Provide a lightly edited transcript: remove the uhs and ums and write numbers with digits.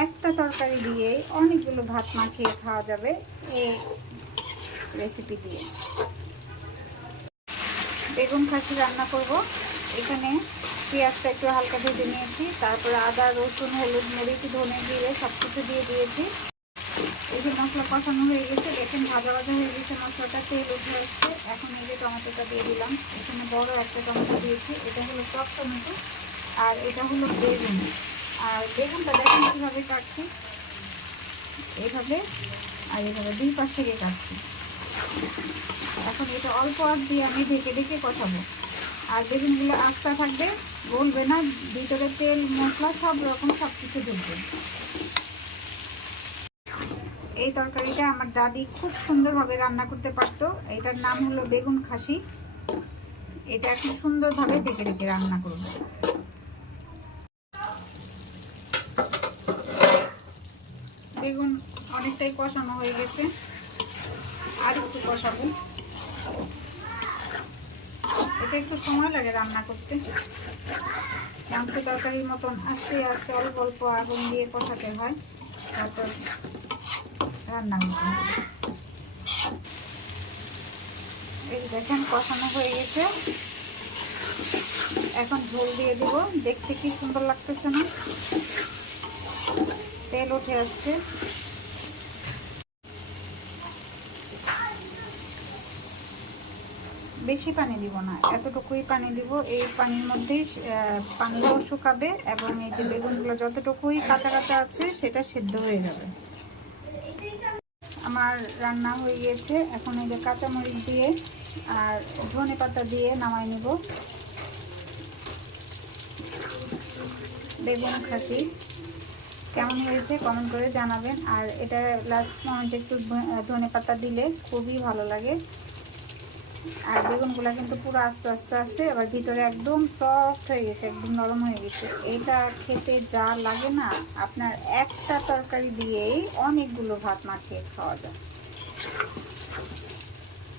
একটা তরকারি দিয়ে অনেকগুলো ভাত মাখিয়ে খাওয়া যাবে এই রেসিপি দিয়ে। বেগুন খাসি রান্না করব। এখানে পেঁয়াজটা একটু হালকা ভেজে নিয়েছি, তারপরে আদা, রসুন, হলুদ, মরিচ, ধনে, জিরে সব কিছু দিয়ে দিয়েছি। এই যে মশলা কষানো হয়ে গেছে, দেখেন ভাজা ভাজা হয়ে গেছে মশলাটা, তেল উঠে আসছে। এখন এই যে টমেটোটা দিয়ে দিলাম। এখানে বড় একটা টমেটো দিয়েছি, এটা হলো টক টমেটো, আর এটা হলো বেগুন। আর বেগুনটা দেখেন কীভাবে কাটছি, এইভাবে আর এইভাবে দুই পাশ থেকে কাটছি। এখন এটা অল্প আঁচ দিয়ে আমি ঢেকে ঢেকে কষাবো। আর বেগুনগুলো আস্তা থাকবে, গলবে না, ভিতরে তেল মশলা সব রকম সব কিছু ঢুকবে। এই তরকারিটা আমার দাদি খুব সুন্দরভাবে রান্না করতে পারতো। এটার নাম হলো বেগুন খাসি। এটা এখন সুন্দরভাবে ঢেকে ঢেকে রান্না করব। বেগুন অনেকটাই কষানো হয়ে গেছে, আর একটু কষাবো। এটা একটু সময় লাগে রান্না করতে, মাংস তরকারির মতন আস্তে আস্তে অল্প অল্প আগুন দিয়ে কষাতে হয়, তারপর রান্না করতে হয়। এই দেখেন কষানো হয়ে গেছে, এখন ঝোল দিয়ে দিব। দেখতে কি সুন্দর লাগতেছে না, তেল উঠে আসছে। বেশি পানি দিব না, এতটুকুই পানি দিব। এই পানির মধ্যেই পানিটাও শুকাবে এবং এই যে বেগুনগুলো যতটুকুই কাঁচা কাঁচা আছে সেটা সেদ্ধ হয়ে যাবে। আমার রান্না হয়ে গিয়েছে। এখন এই যে কাঁচামরিচ দিয়ে আর ধনে পাতা দিয়ে নামাই নিব। বেগুন খাসি কেমন হয়েছে কমেন্ট করে জানাবেন। আর এটা লাস্ট মোমেন্টে একটু ধনে পাতা দিলে খুবই ভালো লাগে। আর বেগুনগুলো কিন্তু পুরো আস্তে আস্তে আছে, আবার ভিতরে একদম সফট হয়ে গেছে, একদম নরম হয়ে গেছে। এটা খেতে যা লাগে না, আপনার একটা তরকারি দিয়েই অনেকগুলো ভাত মাখিয়ে খাওয়া যায়।